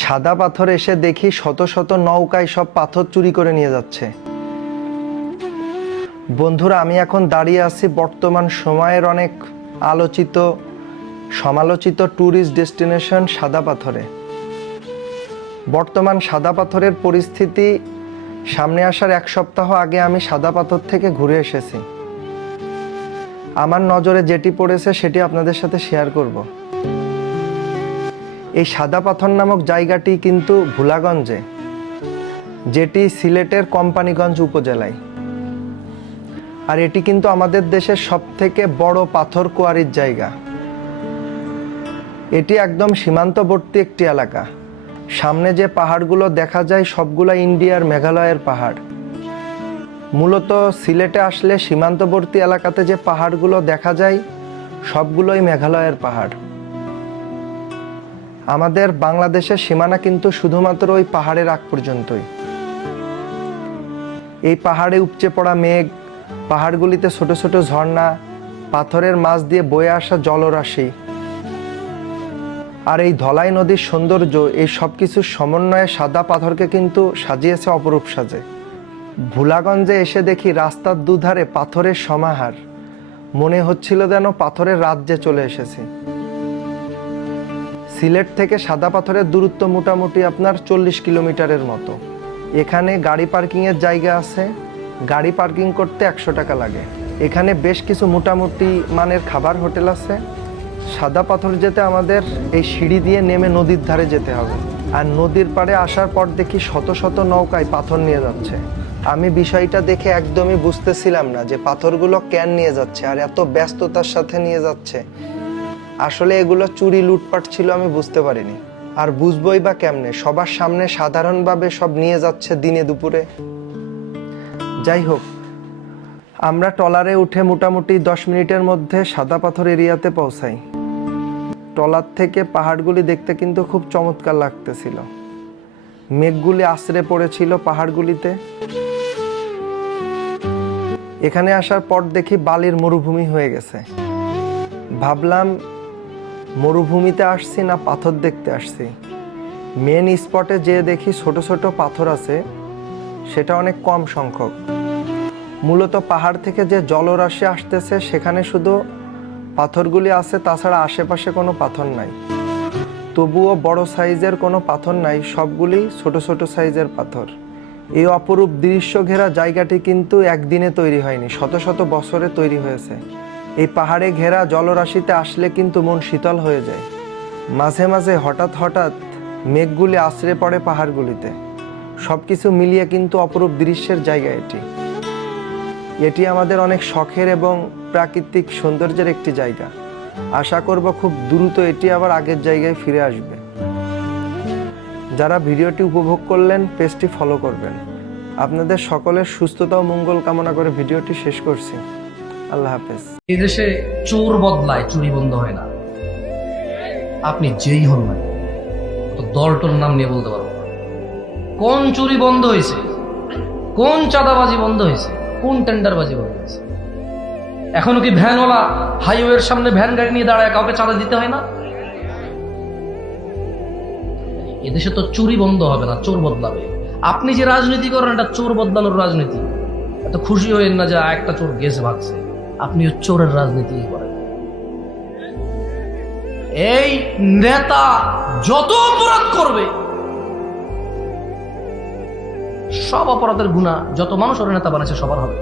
সাদা পাথর এসে দেখি শত শত নৌকায় সব পাথর চুরি করে নিয়ে যাচ্ছে। বন্ধুরা, আমি এখন দাঁড়িয়ে আছি বর্তমান সময়ের অনেক আলোচিত সমালোচিত ট্যুরিস্ট ডেস্টিনেশন সাদা পাথরে। বর্তমান সাদা পাথরের পরিস্থিতি সামনে আসার এক সপ্তাহ আগে আমি সাদা পাথর থেকে ঘুরে এসেছি। আমার নজরে যেটি পড়েছে সেটি আপনাদের সাথে শেয়ার করব। এই সাদা পাথর নামক জায়গাটি কিন্তু ভোলাগঞ্জে, যেটি সিলেটের কোম্পানীগঞ্জ উপজেলায়। আর এটি কিন্তু আমাদের দেশের সবথেকে বড় পাথর কোয়ারির জায়গা। এটি একদম সীমান্তবর্তী একটি এলাকা। সামনে যে পাহাড়গুলো দেখা যায় সবগুলো ইন্ডিয়ার মেঘালয়ের পাহাড়। মূলত সিলেটে আসলে সীমান্তবর্তী এলাকাতে যে পাহাড়গুলো দেখা যায় সবগুলোই মেঘালয়ের পাহাড়। আমাদের বাংলাদেশের সীমানা কিন্তু শুধুমাত্র ওই পাহাড়ের আগ পর্যন্তই। এই পাহাড়ে উপচে পড়া মেঘ, পাহাড়গুলিতে ছোট ছোট ঝর্ণা, পাথরের মাছ দিয়ে বয়ে আসা জলরাশি আর এই ধলাই নদীর সৌন্দর্য, এই সব কিছুর সমন্বয়ে সাদা পাথরকে কিন্তু সাজিয়েছে অপরূপ সাজে। ভোলাগঞ্জে এসে দেখি রাস্তার দুধারে পাথরের সমাহার। মনে হচ্ছিল যেন পাথরের রাজ্যে চলে এসেছি। সিলেট থেকে সাদা পাথরের দূরত্ব মোটামুটি আপনার 40 কিলোমিটারের মতো। এখানে গাড়ি পার্কিংয়ের জায়গা আছে। গাড়ি পার্কিং করতে 100 টাকা লাগে। এখানে বেশ কিছু মোটামুটি মানের খাবার হোটেল আছে। সাদা পাথর যেতে আমাদের এই সিঁড়ি দিয়ে নেমে নদীর ধারে যেতে হবে। আর নদীর পাড়ে আসার পর দেখি শত শত নৌকায় পাথর নিয়ে যাচ্ছে। আমি বিষয়টা দেখে একদমই বুঝতেছিলাম না যে পাথরগুলো কেন নিয়ে যাচ্ছে আর এত ব্যস্ততার সাথে নিয়ে যাচ্ছে। আসলে এগুলো চুরি লুটপাট ছিল, আমি বুঝতে পারিনি। আর বুঝবই বা কেমনে, সবার সামনে সাধারণভাবে সব নিয়ে যাচ্ছে দিনে দুপুরে। যাই হোক, আমরা ট্রলারে উঠে মোটামুটি 10 মিনিটের মধ্যে সাদা পাথর এরিয়াতে পৌঁছাই। ট্রলার থেকে পাহাড়গুলি দেখতে কিন্তু খুব চমৎকার লাগতেছিল। মেঘগুলি আছড়ে পড়েছিল পাহাড়গুলিতে। এখানে আসার পর দেখি বালির মরুভূমি হয়ে গেছে। ভাবলাম মরুভূমিতে আসছি না পাথর দেখতে আসছি। মেন স্পটে যেয়ে দেখি ছোট ছোট পাথর আছে, সেটা অনেক কম সংখ্যক। মূলত পাহাড় থেকে যে জলরাশি আসতেছে সেখানে শুধু পাথরগুলি আছে, তাছাড়া আশেপাশে কোনো পাথর নাই। তবুও বড় সাইজের কোনো পাথর নাই, সবগুলি ছোট ছোট সাইজের পাথর। এই অপরূপ দৃশ্য ঘেরা জায়গাটি কিন্তু একদিনে তৈরি হয়নি, শত শত বছরে তৈরি হয়েছে। এই পাহাড়ে ঘেরা জলরাশিতে আসলে কিন্তু মন শীতল হয়ে যায়। মাঝে মাঝে হঠাৎ হঠাৎ মেঘগুলি আছড়ে পড়ে পাহাড়গুলিতে। সব কিছু মিলিয়ে কিন্তু অপরূপ দৃশ্যের জায়গা এটি। এটি আমাদের অনেক শখের এবং প্রাকৃতিক সৌন্দর্যের একটি জায়গা। আশা করব খুব দ্রুত এটি আবার আগের জায়গায় ফিরে আসবে। যারা ভিডিওটি উপভোগ করলেন, পেজটি ফলো করবেন। আপনাদের সকলের সুস্থতা ও মঙ্গল কামনা করে ভিডিওটি শেষ করছি। আল্লাহ হাফেজ। এই দেশে চোর বদলায়, চুরি বন্ধ হয় না। আপনি যেই হন না, তো দলটল নাম নিয়ে বলতে পারবো না। কোন চুরি বন্ধ হয়েছে, কোন চাঁদাবাজি বন্ধ হয়েছে, কোন টেন্ডারবাজি বন্ধ হয়েছে? এখনো কি ভ্যানওয়ালা হাইওয়ের সামনে ভ্যান গাড়ি নিয়ে দাঁড়ায় কাউকে চাঁদা দিতে হয় না? এদেশে তো চুরি বন্ধ হবে না, চোর বদলাবে। আপনি যে রাজনীতি করেন এটা চোর বদলানোর রাজনীতি। এত খুশি হইেন না যে একটা চোর গেছে ভাগছে। আপনিও চোরের রাজনীতি করেন। এই নেতা যত অপরাধ করবে, সব অপরাধের গুনাহ যত মানুষ ওর নেতা বানাচ্ছে সবার হবে।